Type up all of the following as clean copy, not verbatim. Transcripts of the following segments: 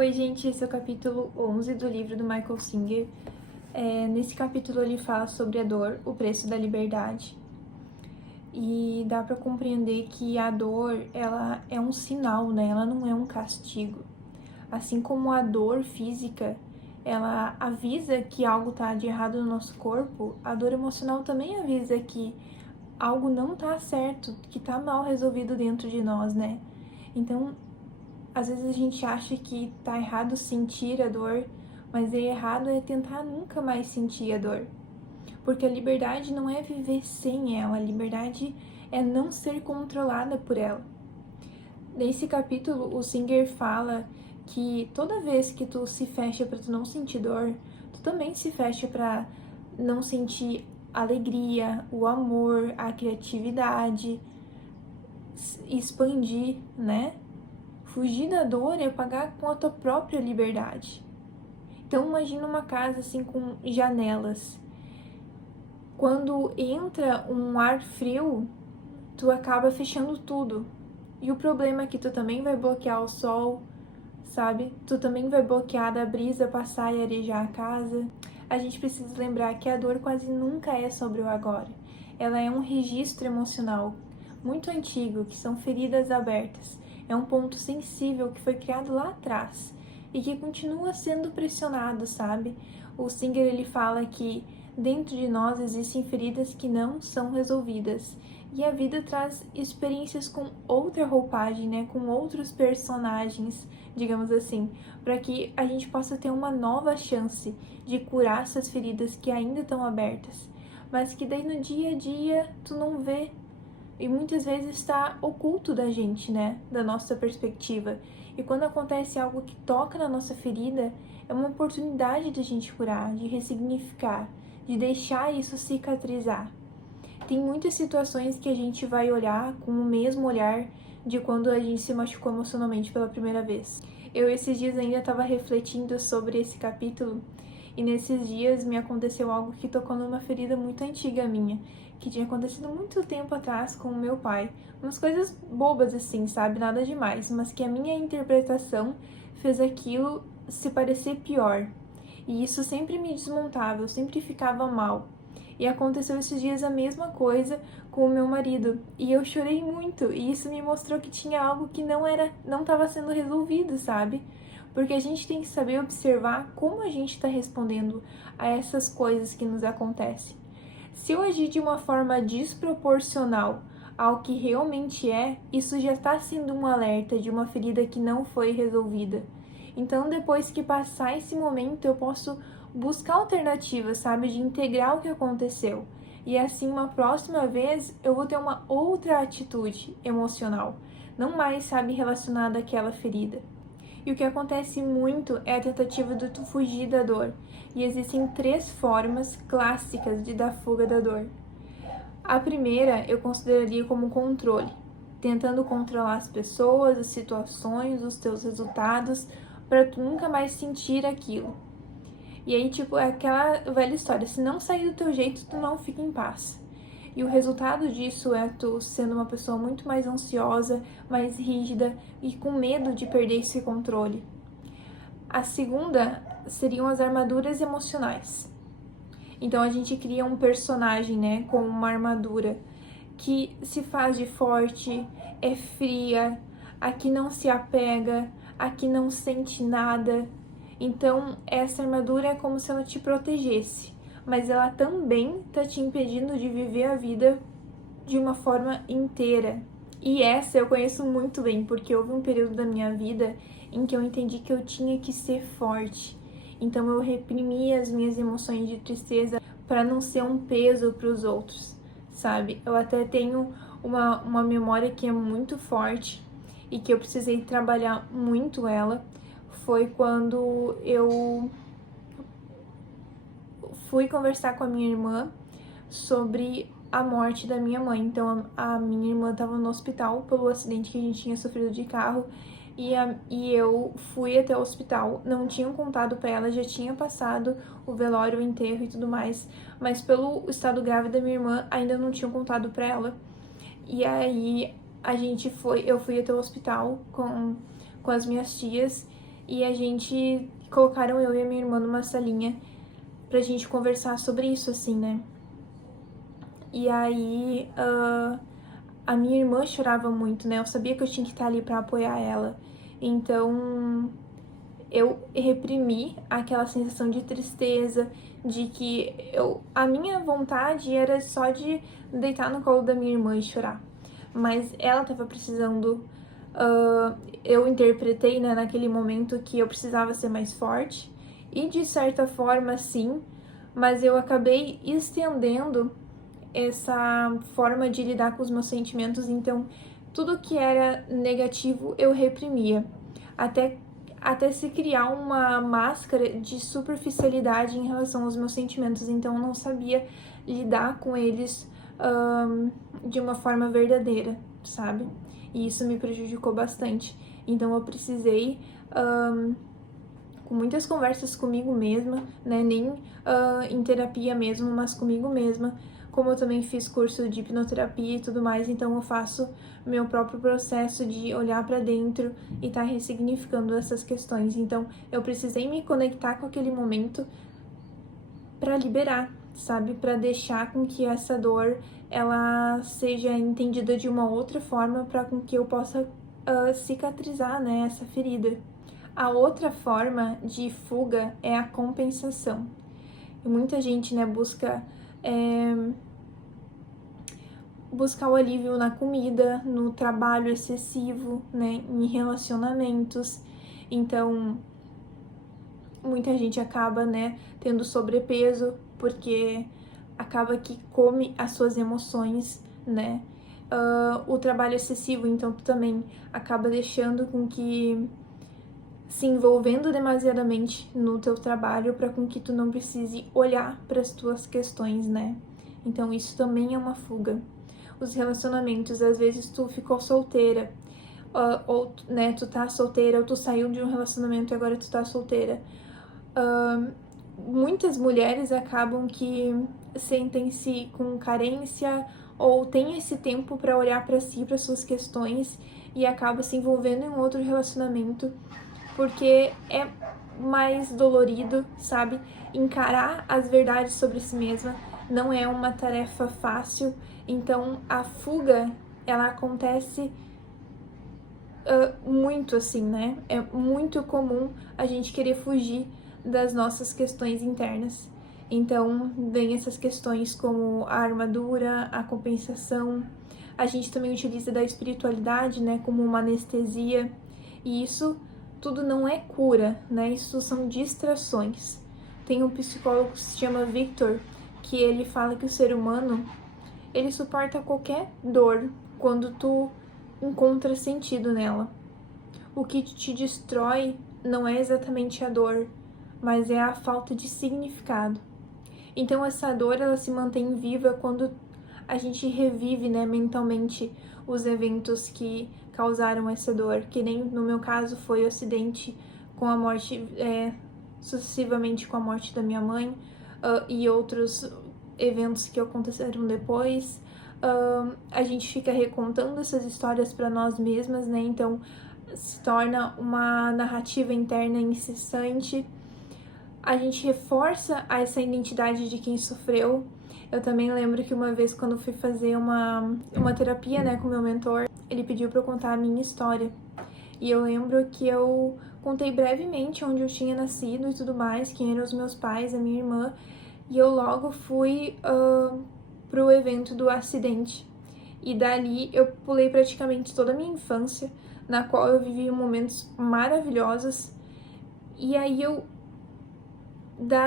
Oi, gente, esse é o capítulo 11 do livro do Michael Singer. Nesse capítulo ele fala sobre a dor, o preço da liberdade. E dá para compreender que a dor, ela é um sinal, né? Ela não é um castigo. Assim como a dor física, ela avisa que algo tá de errado no nosso corpo, a dor emocional também avisa que algo não tá certo, que tá mal resolvido dentro de nós, né? Então, às vezes a gente acha que tá errado sentir a dor, mas errado é tentar nunca mais sentir a dor. Porque a liberdade não é viver sem ela, a liberdade é não ser controlada por ela. Nesse capítulo, o Singer fala que toda vez que tu se fecha para tu não sentir dor, tu também se fecha para não sentir alegria, o amor, a criatividade, expandir, né? Fugir da dor é pagar com a tua própria liberdade. Então imagina uma casa assim com janelas. Quando entra um ar frio, tu acaba fechando tudo. E o problema é que tu também vai bloquear o sol, sabe? Tu também vai bloquear da brisa passar e arejar a casa. A gente precisa lembrar que a dor quase nunca é sobre o agora. Ela é um registro emocional muito antigo, que são feridas abertas. É um ponto sensível que foi criado lá atrás e que continua sendo pressionado, sabe? O Singer ele fala que dentro de nós existem feridas que não são resolvidas e a vida traz experiências com outra roupagem, né? Com outros personagens, digamos assim, para que a gente possa ter uma nova chance de curar essas feridas que ainda estão abertas, mas que daí no dia a dia tu não vê e muitas vezes está oculto da gente, né? Da nossa perspectiva. E quando acontece algo que toca na nossa ferida, é uma oportunidade de a gente curar, de ressignificar, de deixar isso cicatrizar. Tem muitas situações que a gente vai olhar com o mesmo olhar de quando a gente se machucou emocionalmente pela primeira vez. Eu esses dias ainda estava refletindo sobre esse capítulo e nesses dias me aconteceu algo que tocou numa ferida muito antiga minha, que tinha acontecido muito tempo atrás com o meu pai. Umas coisas bobas assim, sabe? Nada demais, mas que a minha interpretação fez aquilo se parecer pior. E isso sempre me desmontava, eu sempre ficava mal. E aconteceu esses dias a mesma coisa com o meu marido. E eu chorei muito. E isso me mostrou que tinha algo que não estava sendo resolvido, sabe? Porque a gente tem que saber observar como a gente está respondendo a essas coisas que nos acontecem. Se eu agir de uma forma desproporcional ao que realmente é, isso já está sendo um alerta de uma ferida que não foi resolvida. Então, depois que passar esse momento, eu posso buscar alternativas, sabe, de integrar o que aconteceu. E assim, uma próxima vez, eu vou ter uma outra atitude emocional, não mais, sabe, relacionada àquela ferida. E o que acontece muito é a tentativa de tu fugir da dor. E existem 3 formas clássicas de dar fuga da dor. A primeira eu consideraria como controle, tentando controlar as pessoas, as situações, os teus resultados, para tu nunca mais sentir aquilo. E aí, tipo, é aquela velha história, se não sair do teu jeito, tu não fica em paz. E o resultado disso é tu sendo uma pessoa muito mais ansiosa, mais rígida e com medo de perder esse controle. A segunda seriam as armaduras emocionais. Então a gente cria um personagem, né, com uma armadura que se faz de forte, é fria, a que não se apega, a que não sente nada. Então essa armadura é como se ela te protegesse, mas ela também tá te impedindo de viver a vida de uma forma inteira. E essa eu conheço muito bem, porque houve um período da minha vida em que eu entendi que eu tinha que ser forte. Então eu reprimia as minhas emoções de tristeza para não ser um peso para os outros, sabe? Eu até tenho uma memória que é muito forte e que eu precisei trabalhar muito ela. Foi quando eu fui conversar com a minha irmã sobre a morte da minha mãe. Então a minha irmã estava no hospital pelo acidente que a gente tinha sofrido de carro e eu fui até o hospital. Não tinham contado para ela, já tinha passado o velório, o enterro e tudo mais, mas pelo estado grave da minha irmã ainda não tinham contado para ela. E aí eu fui até o hospital com as minhas tias e a gente colocaram eu e a minha irmã numa salinha pra gente conversar sobre isso, assim, né? E aí, a minha irmã chorava muito, né? Eu sabia que eu tinha que estar ali pra apoiar ela. Então, eu reprimi aquela sensação de tristeza, de que a minha vontade era só de deitar no colo da minha irmã e chorar. Mas ela tava precisando. Eu interpretei, né, naquele momento que eu precisava ser mais forte, e de certa forma, sim, mas eu acabei estendendo essa forma de lidar com os meus sentimentos, então tudo que era negativo eu reprimia, até, até se criar uma máscara de superficialidade em relação aos meus sentimentos, então eu não sabia lidar com eles de uma forma verdadeira, sabe? E isso me prejudicou bastante. Então eu precisei, com muitas conversas comigo mesma, né? Nem em terapia mesmo, mas comigo mesma. Como eu também fiz curso de hipnoterapia e tudo mais, então eu faço meu próprio processo de olhar para dentro e estar ressignificando essas questões. Então eu precisei me conectar com aquele momento para liberar, sabe? Para deixar com que essa dor ela seja entendida de uma outra forma, para com que eu possa cicatrizar, né, essa ferida. A outra forma de fuga é a compensação. E muita gente, né, busca o alívio na comida, no trabalho excessivo, né, em relacionamentos. Então, muita gente acaba, né, tendo sobrepeso porque acaba que come as suas emoções, né? O trabalho excessivo, então tu também acaba deixando com que se envolvendo demasiadamente no teu trabalho para com que tu não precise olhar para as tuas questões, né? Então isso também é uma fuga. Os relacionamentos, às vezes tu ficou solteira, ou né, tu tá solteira, ou tu saiu de um relacionamento e agora tu tá solteira. Muitas mulheres acabam que sentem-se com carência ou têm esse tempo para olhar para si, para suas questões, e acaba se envolvendo em outro relacionamento porque é mais dolorido, sabe? Encarar as verdades sobre si mesma não é uma tarefa fácil, então a fuga ela acontece muito assim, né? É muito comum a gente querer fugir das nossas questões internas. Então, vem essas questões como a armadura, a compensação. A gente também utiliza da espiritualidade, né, como uma anestesia. E isso tudo não é cura, né? Isso são distrações. Tem um psicólogo que se chama Victor, que ele fala que o ser humano, ele suporta qualquer dor quando tu encontra sentido nela. O que te destrói não é exatamente a dor, mas é a falta de significado. Então essa dor ela se mantém viva quando a gente revive, né, mentalmente os eventos que causaram essa dor, que nem no meu caso foi o acidente com a morte, sucessivamente com a morte da minha mãe, e outros eventos que aconteceram depois. A gente fica recontando essas histórias para nós mesmas, né? Então se torna uma narrativa interna incessante. A gente reforça essa identidade de quem sofreu. Eu também lembro que uma vez, quando fui fazer uma terapia, né, com meu mentor, ele pediu para eu contar a minha história. E eu lembro que eu contei brevemente onde eu tinha nascido e tudo mais, quem eram os meus pais, a minha irmã, e eu logo fui pro evento do acidente. E dali eu pulei praticamente toda a minha infância, na qual eu vivi momentos maravilhosos. E aí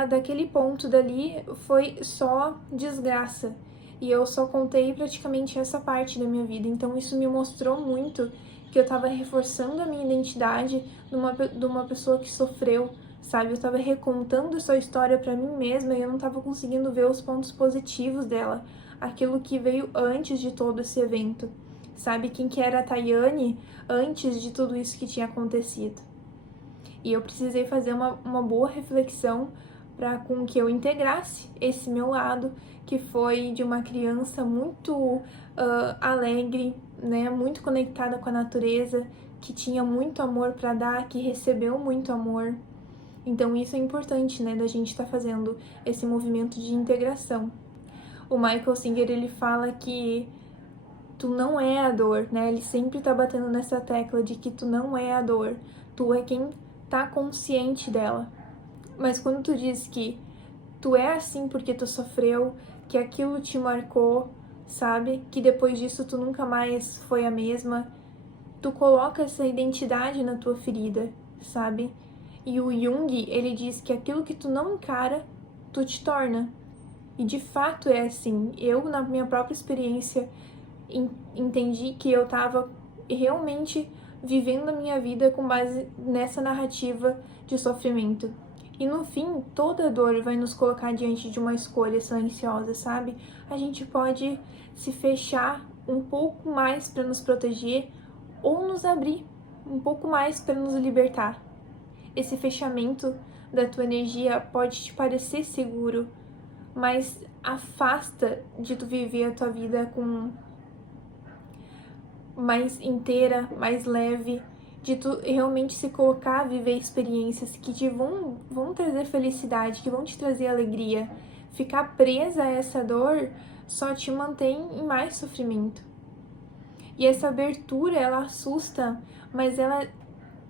daquele ponto dali foi só desgraça. E eu só contei praticamente essa parte da minha vida. Então isso me mostrou muito que eu tava reforçando a minha identidade de uma pessoa que sofreu, sabe? Eu tava recontando essa história para mim mesma e eu não tava conseguindo ver os pontos positivos dela, aquilo que veio antes de todo esse evento, sabe? Quem que era a Tayane antes de tudo isso que tinha acontecido. E eu precisei fazer uma boa reflexão para com que eu integrasse esse meu lado, que foi de uma criança muito alegre, né, muito conectada com a natureza, que tinha muito amor para dar, que recebeu muito amor. Então isso é importante, né, da gente estar fazendo esse movimento de integração. O Michael Singer, ele fala que tu não é a dor, né? Ele sempre tá batendo nessa tecla de que tu não é a dor. Tu é quem tá consciente dela. Mas quando tu diz que tu é assim porque tu sofreu, que aquilo te marcou, sabe? Que depois disso tu nunca mais foi a mesma. Tu coloca essa identidade na tua ferida, sabe? E o Jung, ele diz que aquilo que tu não encara, tu te torna. E de fato é assim. Eu, na minha própria experiência, entendi que eu tava realmente vivendo a minha vida com base nessa narrativa de sofrimento. E no fim, toda dor vai nos colocar diante de uma escolha silenciosa, sabe? A gente pode se fechar um pouco mais para nos proteger ou nos abrir um pouco mais para nos libertar. Esse fechamento da tua energia pode te parecer seguro, mas afasta de tu viver a tua vida com mais inteira, mais leve, de tu realmente se colocar a viver experiências que te vão trazer felicidade, que vão te trazer alegria. Ficar presa a essa dor só te mantém em mais sofrimento. E essa abertura, ela assusta, mas ela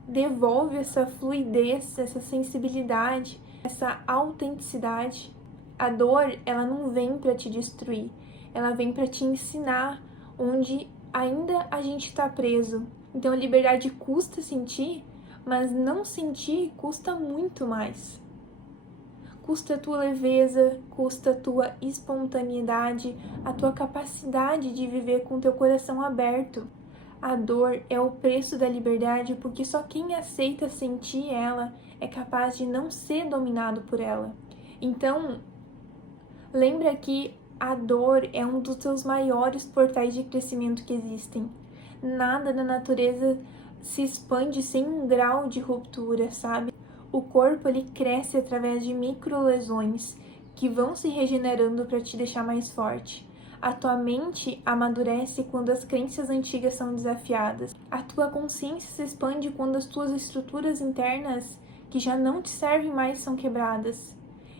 devolve essa fluidez, essa sensibilidade, essa autenticidade. A dor, ela não vem para te destruir, ela vem para te ensinar onde ainda a gente está preso. Então a liberdade custa sentir, mas não sentir custa muito mais. Custa a tua leveza, custa a tua espontaneidade, a tua capacidade de viver com teu coração aberto. A dor é o preço da liberdade, porque só quem aceita sentir ela é capaz de não ser dominado por ela. Então, lembra que a dor é um dos teus maiores portais de crescimento que existem. Nada na natureza se expande sem um grau de ruptura, sabe? O corpo, ele cresce através de microlesões que vão se regenerando para te deixar mais forte. A tua mente amadurece quando as crenças antigas são desafiadas. A tua consciência se expande quando as tuas estruturas internas, que já não te servem mais, são quebradas.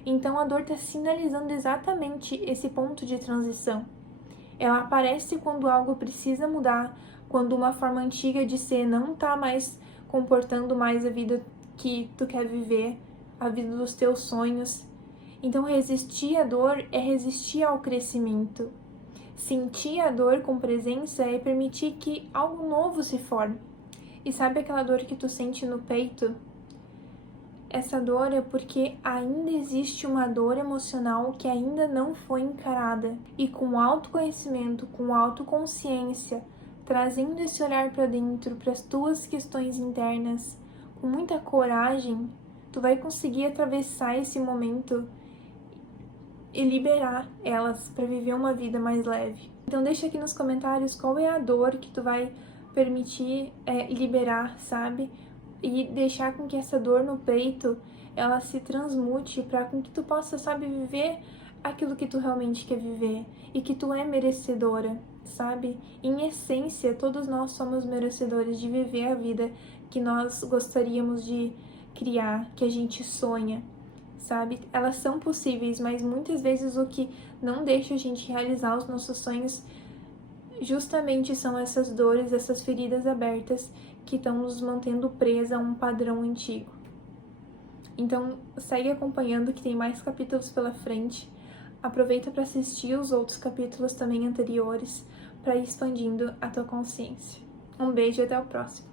Então a dor está sinalizando exatamente esse ponto de transição. Ela aparece quando algo precisa mudar, quando uma forma antiga de ser não está mais comportando mais a vida que tu quer viver, a vida dos teus sonhos. Então resistir à dor é resistir ao crescimento. Sentir a dor com presença é permitir que algo novo se forme. E sabe aquela dor que tu sente no peito? Essa dor é porque ainda existe uma dor emocional que ainda não foi encarada. E com autoconhecimento, com autoconsciência, trazendo esse olhar para dentro, para as tuas questões internas, com muita coragem, tu vai conseguir atravessar esse momento e liberar elas para viver uma vida mais leve. Então deixa aqui nos comentários qual é a dor que tu vai permitir liberar, sabe? E deixar com que essa dor no peito, ela se transmute para com que tu possa, sabe, viver aquilo que tu realmente quer viver e que tu é merecedora, sabe? Em essência, todos nós somos merecedores de viver a vida que nós gostaríamos de criar, que a gente sonha, sabe? Elas são possíveis, mas muitas vezes o que não deixa a gente realizar os nossos sonhos justamente são essas dores, essas feridas abertas que estão nos mantendo presa a um padrão antigo. Então, segue acompanhando que tem mais capítulos pela frente. Aproveita para assistir os outros capítulos também anteriores para ir expandindo a tua consciência. Um beijo e até o próximo.